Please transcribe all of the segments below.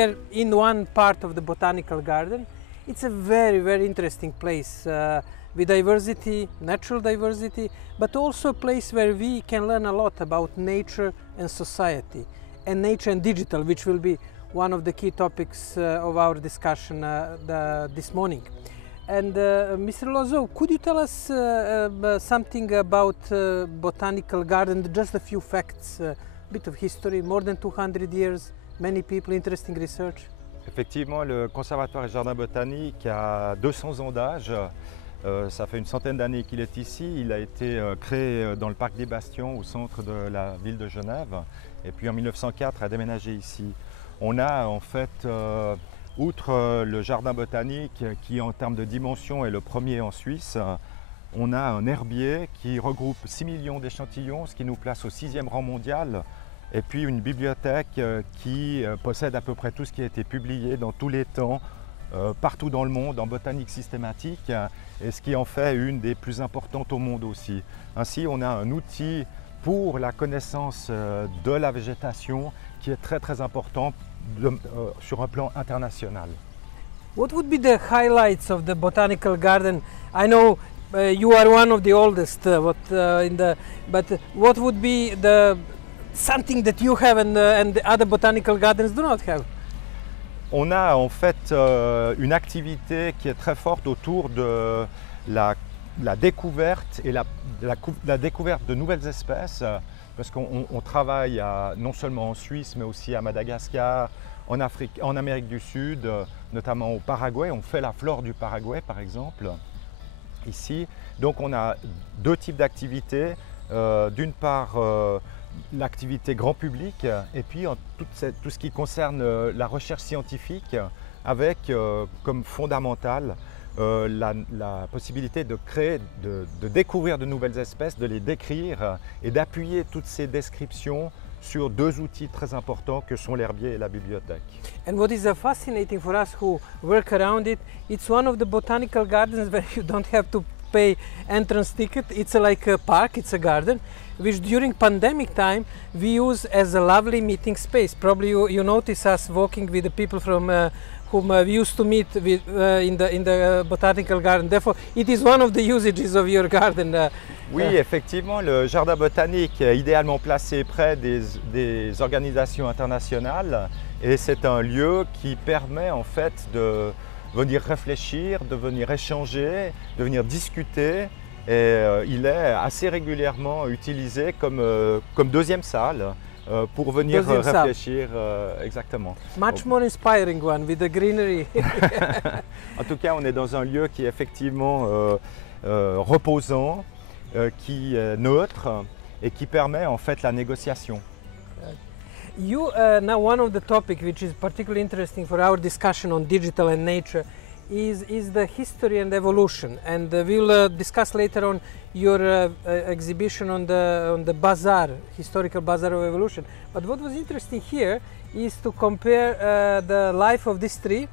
here in one part of the botanical garden. It's a very, very interesting place with diversity, natural diversity, but also a place where we can learn a lot about nature and society, and nature and digital, which will be one of the key topics of our discussion this morning. And Mr. Loiseau, could you tell us something about botanical garden, just a few facts, a bit of history, more than 200 years, many people, interesting research? Effectivement, le Conservatoire et Jardin botanique a 200 ans d'âge. Ça fait une centaine d'années qu'il est ici. Il a été créé dans le parc des Bastions, au centre de la ville de Genève. Et puis en 1904, a déménagé ici. On a en fait, outre le jardin botanique, qui en termes de dimension est le premier en Suisse, on a un herbier qui regroupe 6 millions d'échantillons, ce qui nous place au 6e rang mondial. Et puis une bibliothèque qui possède à peu près tout ce qui a été publié dans tous les temps, partout dans le monde, en botanique systématique, et ce qui en fait une des plus importantes au monde aussi. Ainsi, on a un outil pour la connaissance de la végétation qui est très très important sur un plan international. What would be the highlights of the botanical garden? I know you are one of the oldest, but what would be something that you have and the other botanical gardens do not have? On a en fait une activité qui est très forte autour de la découverte et la découverte de nouvelles espèces, parce qu'on travaille non seulement en Suisse mais aussi à Madagascar, en Afrique, en Amérique du Sud, notamment au Paraguay. On fait la flore du Paraguay par exemple ici. Donc on a deux types d'activités. D'une part l'activité grand public et puis tout ce qui concerne la recherche scientifique avec comme fondamentale la possibilité de créer, de découvrir de nouvelles espèces, de les décrire et d'appuyer toutes ces descriptions sur deux outils très importants que sont l'herbier et la bibliothèque. And what is fascinating for us who work around it, it's one of the botanical gardens where you don't have to pay entrance ticket. It's like a park, it's a garden, which during pandemic time we use as a lovely meeting space. Probably you notice us walking with the people from whom we used to meet with, in the botanical garden. Therefore, it is one of the usages of your garden. Oui, effectivement, le jardin botanique est idéalement placé près des organisations internationales et c'est un lieu qui permet en fait de venir réfléchir, de venir échanger, de venir discuter. Et il est assez régulièrement utilisé comme deuxième salle pour venir réfléchir. Exactement. Much more inspiring one with the greenery. En tout cas, on est dans un lieu qui est effectivement reposant, qui est neutre et qui permet en fait la négociation. Now one of the topics which is particularly interesting for our discussion on digital and nature is the history and evolution, and we'll discuss later on your exhibition on the bazaar, historical bazaar of evolution. But what was interesting here is to compare the life of this tree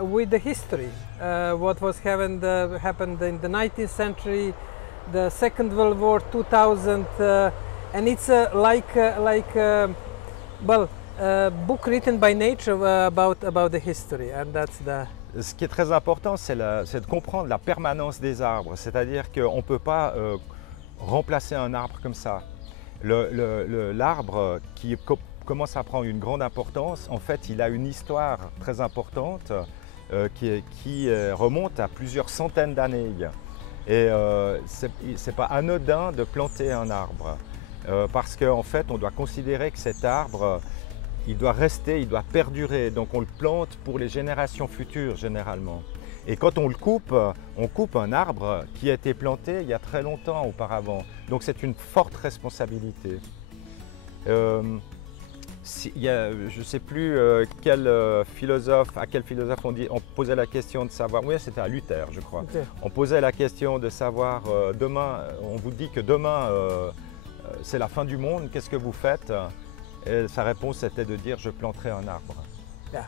with the history, what was happened in the 19th century, the Second World War, 2000, and it's like a book written by nature about the history, and that's the. Ce qui est très important, c'est de comprendre la permanence des arbres, c'est-à-dire qu'on ne peut pas remplacer un arbre comme ça. L'arbre qui commence à prendre une grande importance, en fait, il a une histoire très importante qui remonte à plusieurs centaines d'années. Et ce n'est pas anodin de planter un arbre, parce qu'en fait, on doit considérer que cet arbre, il doit rester, il doit perdurer, donc on le plante pour les générations futures généralement. Et quand on coupe un arbre qui a été planté il y a très longtemps auparavant. Donc c'est une forte responsabilité. Je ne sais plus à quel philosophe on posait la question de savoir, oui c'était à Luther je crois, okay. On posait la question de savoir demain, on vous dit que demain c'est la fin du monde, qu'est-ce que vous faites? Et sa réponse était de dire je planterai un arbre. Yeah,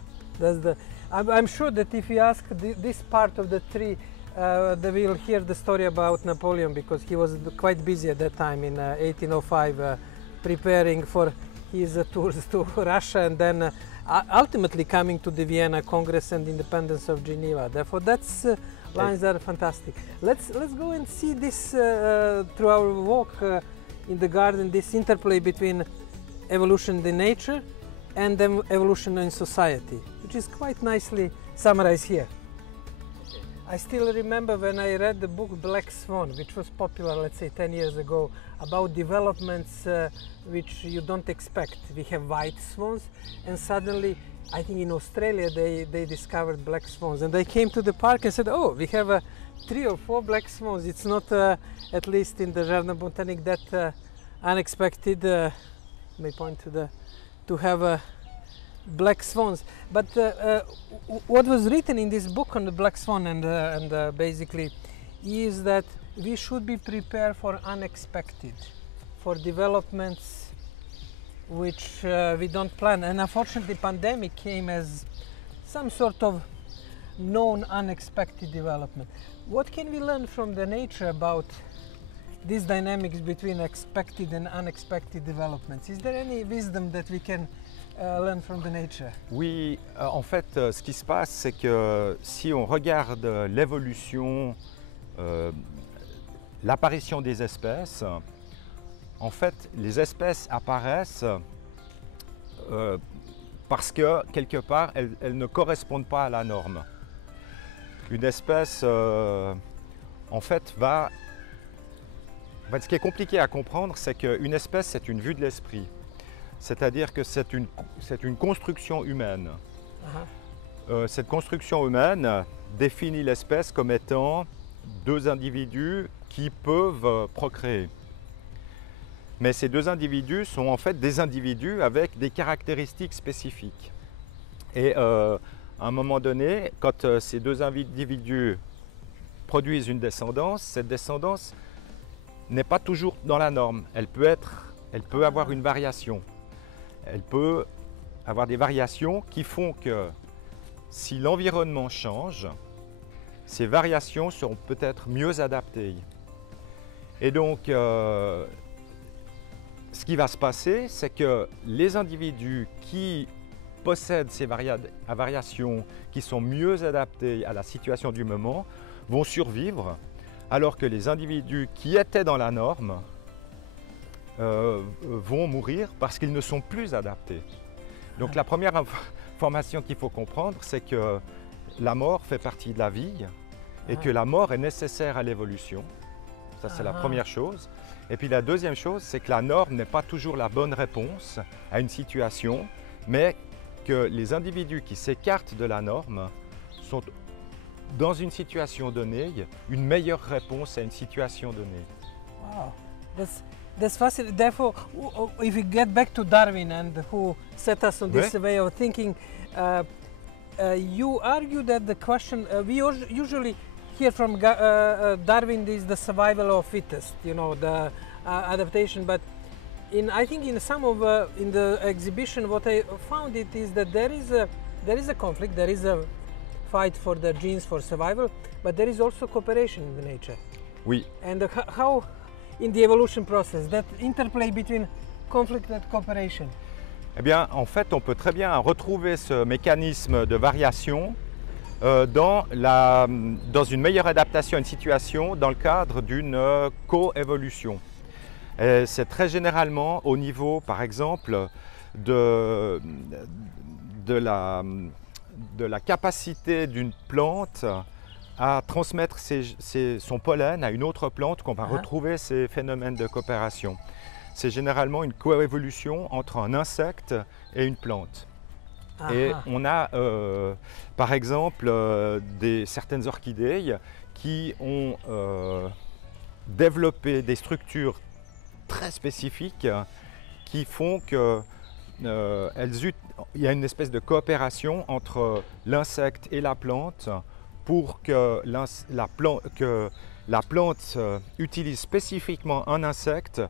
I'm sure that if you ask this part of the tree, they will hear the story about Napoleon, because he was quite busy at that time in 1805 preparing for his tours to Russia, and then ultimately coming to the Vienna Congress and Independence of Geneva. Therefore, that's lines are fantastic. Let's go and see this through our walk in the garden. This interplay between evolution in nature and then evolution in society, which is quite nicely summarized here. I still remember when I read the book Black Swan, which was popular, let's say 10 years ago, about developments which you don't expect. We have white swans, and suddenly, I think in Australia, they discovered black swans. And they came to the park and said, oh, we have 3 or 4 black swans. It's not, at least in the Jardin Botanique, that unexpected, may point to have black swans. But what was written in this book on the black swan and basically is that we should be prepared for unexpected, for developments which we don't plan. And unfortunately, pandemic came as some sort of known unexpected development. What can we learn from the nature about these dynamics between expected and unexpected developments? Is there any wisdom that we can learn from the nature? Oui, en fait, ce qui se passe, c'est que si on regarde l'évolution, l'apparition des espèces, en fait, les espèces apparaissent parce que, quelque part, elles ne correspondent pas à la norme. Une espèce, en fait, ce qui est compliqué à comprendre, c'est qu'une espèce, c'est une vue de l'esprit. C'est-à-dire que c'est une construction humaine. Cette construction humaine définit l'espèce comme étant 2 individus qui peuvent procréer. Mais ces 2 individus sont en fait des individus avec des caractéristiques spécifiques. Et à un moment donné, quand ces 2 individus produisent une descendance, cette descendance n'est pas toujours dans la norme. Elle peut avoir une variation. Elle peut avoir des variations qui font que si l'environnement change, ces variations seront peut-être mieux adaptées. Et donc, ce qui va se passer, c'est que les individus qui possèdent ces variations qui sont mieux adaptées à la situation du moment vont survivre, alors que les individus qui étaient dans la norme vont mourir parce qu'ils ne sont plus adaptés. Donc la première information qu'il faut comprendre, c'est que la mort fait partie de la vie et que la mort est nécessaire à l'évolution. Ça, c'est la première chose. Et puis la deuxième chose, c'est que la norme n'est pas toujours la bonne réponse à une situation, mais que les individus qui s'écartent de la norme sont, dans une situation donnée, une meilleure réponse à une situation donnée. Wow. That's fascinating. Therefore, if we get back to Darwin and who set us on this way of thinking, you argue that the question we usually hear from Darwin is the survival of fittest, you know, the adaptation. But I think in some of in the exhibition, what I found it is that there is a conflict, there is a fight for the genes for survival, but there is also cooperation in the nature. Oui. And how in the evolution process, that interplay between conflict and cooperation? Eh bien, en fait, on peut très bien retrouver ce mécanisme de variation dans une meilleure adaptation à une situation dans le cadre d'une coévolution. C'est très généralement au niveau, par exemple, de la capacité d'une plante à transmettre son pollen à une autre plante qu'on va retrouver ces phénomènes de coopération. C'est généralement une coévolution entre un insecte et une plante. Et on a par exemple certaines orchidées qui ont développé des structures très spécifiques qui font que il y a une espèce de coopération entre l'insecte et la plante pour que la plante utilise spécifiquement un insecte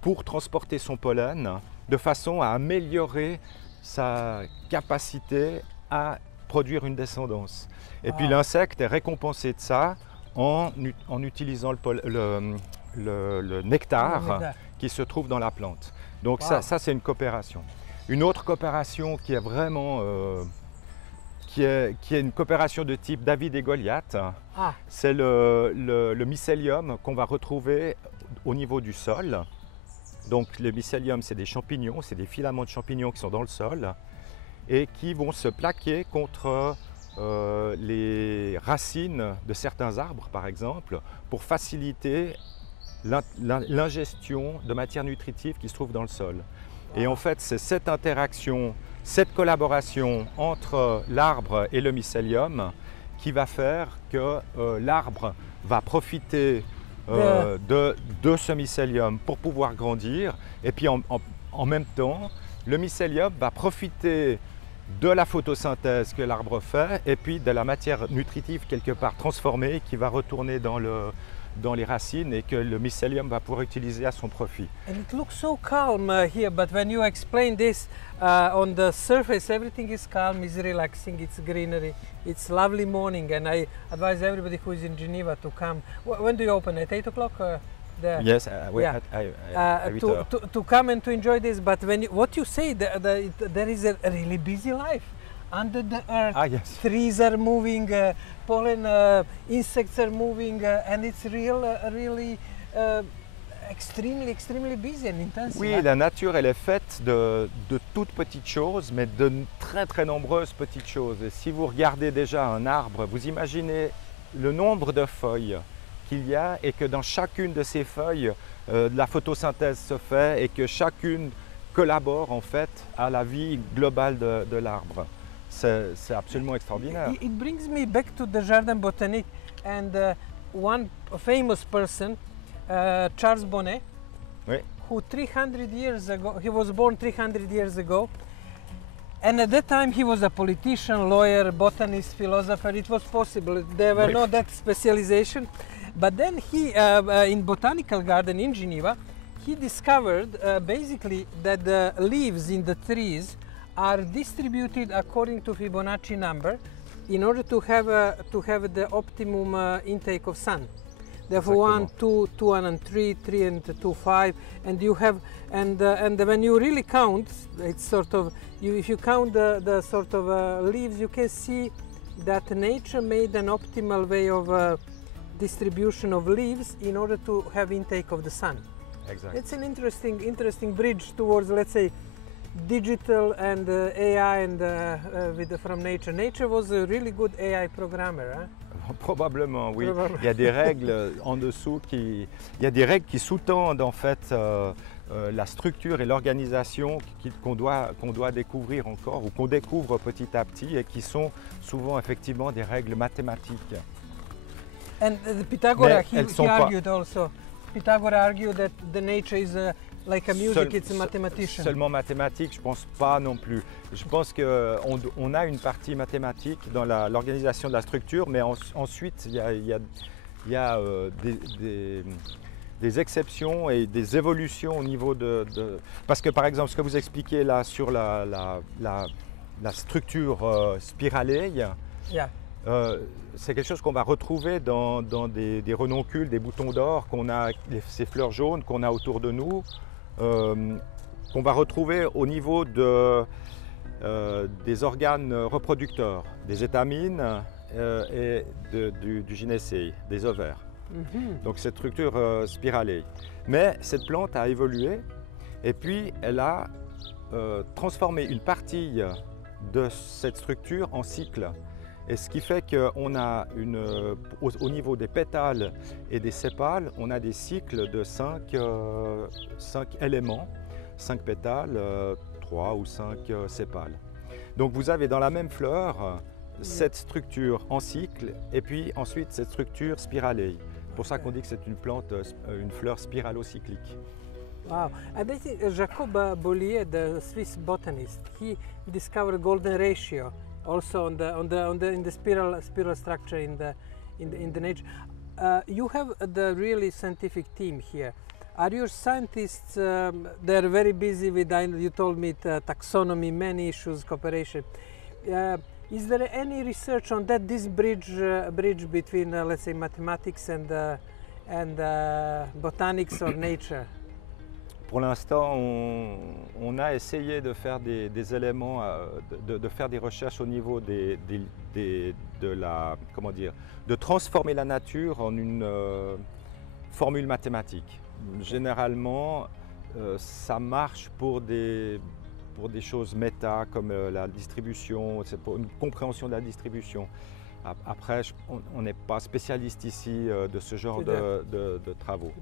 pour transporter son pollen de façon à améliorer sa capacité à produire une descendance. Et puis l'insecte est récompensé de ça en utilisant le nectar qui se trouve dans la plante. Donc Wow. ça c'est une coopération. Une autre coopération qui est vraiment qui est une coopération de type David et Goliath, Ah, c'est le mycélium qu'on va retrouver au niveau du sol. Donc le mycélium, c'est des champignons, c'est des filaments de champignons qui sont dans le sol et qui vont se plaquer contre les racines de certains arbres, par exemple, pour faciliter l'ingestion de matières nutritives qui se trouvent dans le sol. Et en fait, c'est cette interaction, cette collaboration entre l'arbre et le mycélium qui va faire que l'arbre va profiter de ce mycélium pour pouvoir grandir. Et puis en même temps, le mycélium va profiter de la photosynthèse que l'arbre fait et puis de la matière nutritive quelque part transformée qui va retourner dans les racines et que le mycélium va pouvoir utiliser à son profit. and it looks so calm here, but when you explain this on the surface, everything is calm, is relaxing, it's greenery, it's lovely morning, and I advise everybody who is in Geneva to come. When do you open? At 8 o'clock? Yes, Yeah. To come and to enjoy this, but when what you say, there is a really busy life under the earth. Ah, yes. Trees are moving, pollen, insects are moving, and it's really extremely busy and intense. Oui, la nature, elle est faite de toutes petites choses, mais de très nombreuses petites choses. Et si vous regardez déjà un arbre, vous imaginez le nombre de feuilles qu'il y a et que dans chacune de ces feuilles, de la photosynthèse se fait et que chacune collabore en fait à la vie globale de l'arbre. C'est absolument extraordinaire. It brings me back to the Jardin Botanique and one famous person, Charles Bonnet, Oui. who 300 years ago, he was born 300 years ago, and at that time he was a politician, lawyer, botanist, philosopher. It was possible. There were Oui. no that specialization, but then he, in botanical garden in Geneva, he discovered basically that the leaves in the trees are distributed according to Fibonacci number in order to have the optimum intake of sun. Therefore, 1, 2, 2 and 3, 3 and 2, 5, and you have, and when you really count, it's sort of, if you count the sort of leaves, you can see that nature made an optimal way of distribution of leaves in order to have intake of the sun. Exactly. It's an interesting bridge towards, let's say, digital and AI and from nature. Nature was a really good AI programmer. Huh? Probablement, oui. Probablement. Il y a des règles en dessous il y a des règles qui sous-tendent en fait la structure et l'organisation qu'on doit découvrir encore ou qu'on découvre petit à petit et qui sont souvent effectivement des règles mathématiques. And Pythagoras, Mais elles he sont pas- argued also. Pythagoras argued that the nature is like a music, it's a mathematician. Seulement mathématiques, je ne pense pas non plus. Je pense qu'on a une partie mathématique dans l'organisation de la structure, mais ensuite il y a des exceptions et des évolutions au niveau Parce que par exemple, ce que vous expliquez là sur la structure spiralée, Yeah. c'est quelque chose qu'on va retrouver dans des renoncules, des boutons d'or, ces fleurs jaunes qu'on a autour de nous, qu'on va retrouver au niveau des organes reproducteurs, des étamines et du gynécée, des ovaires. Mhm. Donc cette structure spiralée. Mais cette plante a évolué et puis elle a transformé une partie de cette structure en cycle. Et ce qui fait qu'on a au niveau des pétales et des sépales, on a des cycles de 5 éléments, 5 pétales, 3 ou 5 sépales. Donc vous avez dans la même fleur cette structure en cycle et puis ensuite cette structure spiralée. C'est pour ça qu'on dit que c'est une fleur spiralocyclique. Wow. And I think Jacob Bollier, the Swiss botanist, he discovered golden ratio also in the spiral structure in the nature. You have the really scientific team here. Are your scientists? They're very busy with. You told me taxonomy, many issues, cooperation. Is there any research on that? This bridge between, let's say, mathematics and botanics or nature? Pour l'instant, on a essayé de faire des éléments, de faire des recherches au niveau comment dire, de transformer la nature en une formule mathématique. Généralement, ça marche pour des choses méta comme la distribution, c'est pour une compréhension de la distribution. Après, on n'est pas spécialiste ici de ce genre de travaux.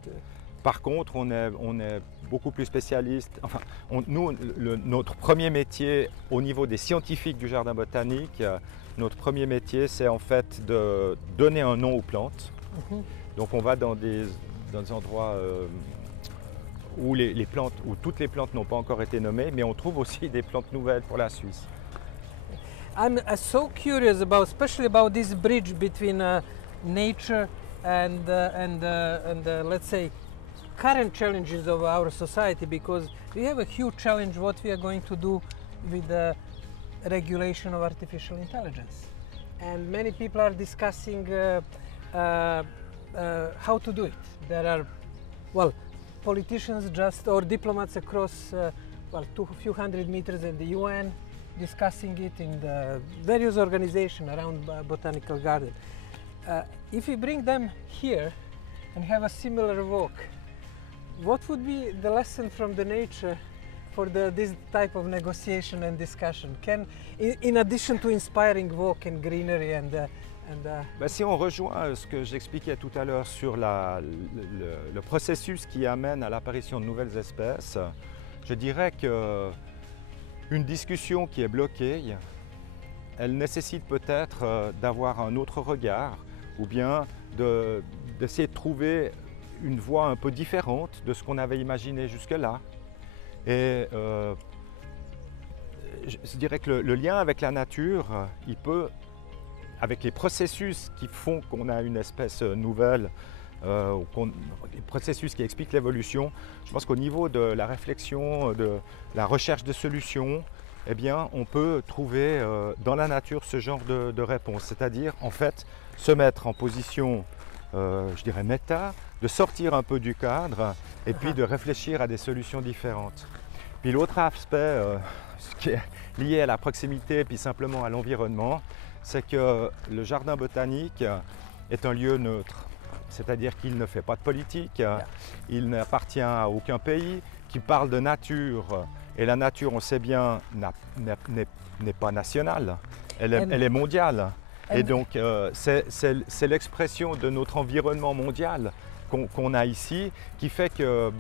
Par contre, on est beaucoup plus spécialiste. Enfin, notre premier métier au niveau des scientifiques du jardin botanique, notre premier métier, c'est en fait de donner un nom aux plantes. Donc, on va dans des endroits où toutes les plantes n'ont pas encore été nommées, mais on trouve aussi des plantes nouvelles pour la Suisse. I'm so curious especially about this bridge between nature and let's say current challenges of our society, because we have a huge challenge what we are going to do with the regulation of artificial intelligence, and many people are discussing how to do it. There are, well, politicians or diplomats across few hundred meters in the UN discussing it in the various organizations around botanical garden. If we bring them here and have a similar walk, what would be the lesson from the nature for this type of negotiation and discussion? In addition to inspiring walk and greenery Si on rejoint ce que j'expliquais tout à l'heure sur le processus qui amène à l'apparition de nouvelles espèces, je dirais qu'une discussion qui est bloquée, elle nécessite peut-être d'avoir un autre regard ou bien d'essayer de trouver une voie un peu différente de ce qu'on avait imaginé jusque-là. Et je dirais que le lien avec la nature, il peut, avec les processus qui font qu'on a une espèce nouvelle, les processus qui expliquent l'évolution, je pense qu'au niveau de la réflexion, de la recherche de solutions, eh bien, on peut trouver dans la nature ce genre de réponse, c'est-à-dire en fait se mettre en position, je dirais méta, de sortir un peu du cadre et puis de réfléchir à des solutions différentes. Puis l'autre aspect, ce qui est lié à la proximité puis simplement à l'environnement, c'est que le jardin botanique est un lieu neutre. C'est-à-dire qu'il ne fait pas de politique, il n'appartient à aucun pays, qui parle de nature. Et la nature, on sait bien, n'est pas nationale, elle est mondiale. Et donc, c'est l'expression de notre environnement mondial qu'on a ici qui fait que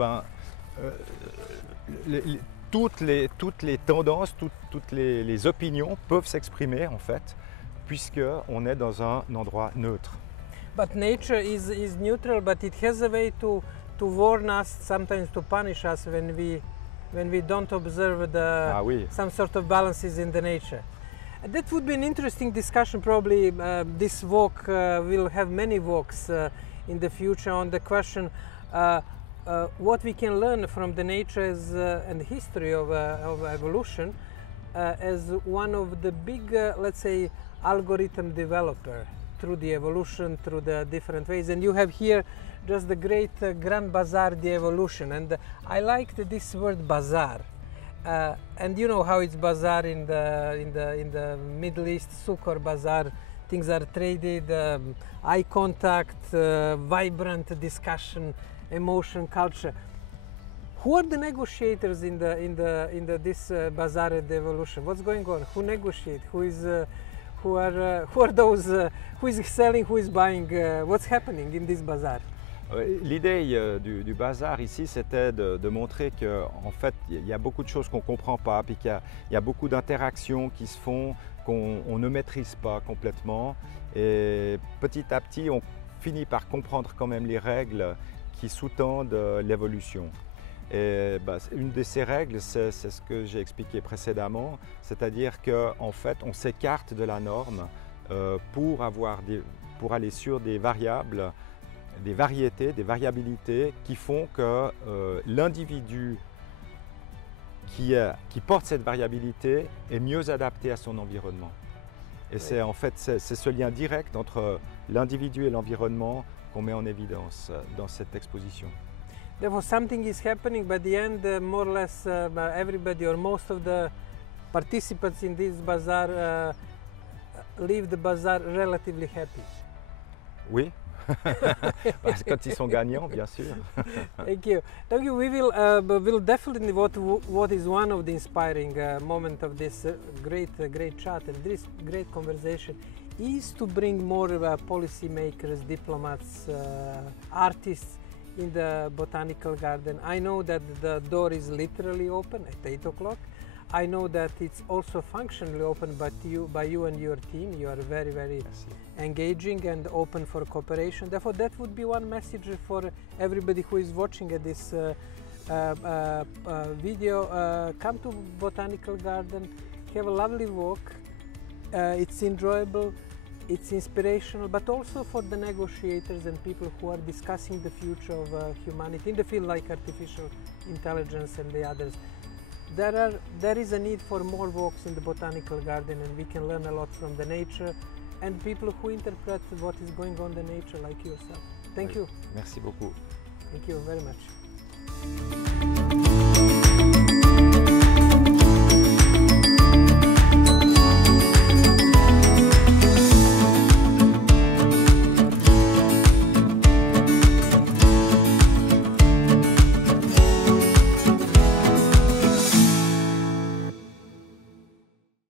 toutes les tendances, toutes les opinions peuvent s'exprimer en fait, puisqu'on est dans un endroit neutre. But nature is neutral, but it has a way to warn us, sometimes to punish us when we don't observe some sort of balances in the nature. That would be an interesting discussion. Probably this walk will have many walks in the future on the question what we can learn from the nature and the history of evolution as one of the big, let's say, algorithm developer through the evolution, through the different ways. And you have here just the great Grand Bazaar, the evolution. And I liked this word bazaar. And you know how it's bazaar in the Middle East, souk or bazaar. Things are traded, eye contact, vibrant discussion, emotion, culture. Who are the negotiators in this bazaar and the evolution? What's going on? Who negotiates? Who are those? Who is selling? Who is buying? What's happening in this bazaar? L'idée du bazar ici, c'était de montrer qu'en fait, il y a beaucoup de choses qu'on ne comprend pas, puis qu'il y a beaucoup d'interactions qui se font qu'on ne maîtrise pas complètement. Et petit à petit, on finit par comprendre quand même les règles qui sous-tendent l'évolution. Et une de ces règles, c'est ce que j'ai expliqué précédemment, c'est-à-dire qu'en fait, on s'écarte de la norme pour aller sur des variables, des variétés, des variabilités qui font que l'individu qui porte cette variabilité est mieux adapté à son environnement. Et c'est en fait ce lien direct entre l'individu et l'environnement qu'on met en évidence dans cette exposition. Therefore, something is happening, but at the end, more or less, everybody or most of the participants in this bazaar leave the bazaar relatively happy. Oui, parce que quand ils sont gagnants, bien sûr. Thank you. Thank you. We'll definitely what is one of the inspiring moment of this great chat and this great conversation is to bring more policy makers, diplomats, artists in the botanical garden. I know that the door is literally open at 8 o'clock. I know that it's also functionally open, but by you and your team, you are very, very engaging and open for cooperation. Therefore, that would be one message for everybody who is watching at this video. Come to Botanical Garden, have a lovely walk. It's enjoyable, it's inspirational, but also for the negotiators and people who are discussing the future of humanity in the field like artificial intelligence and the others. There is a need for more walks in the Botanical Garden, and we can learn a lot from the nature and people who interpret what is going on in the nature like yourself. Thank you. Merci beaucoup. Thank you very much.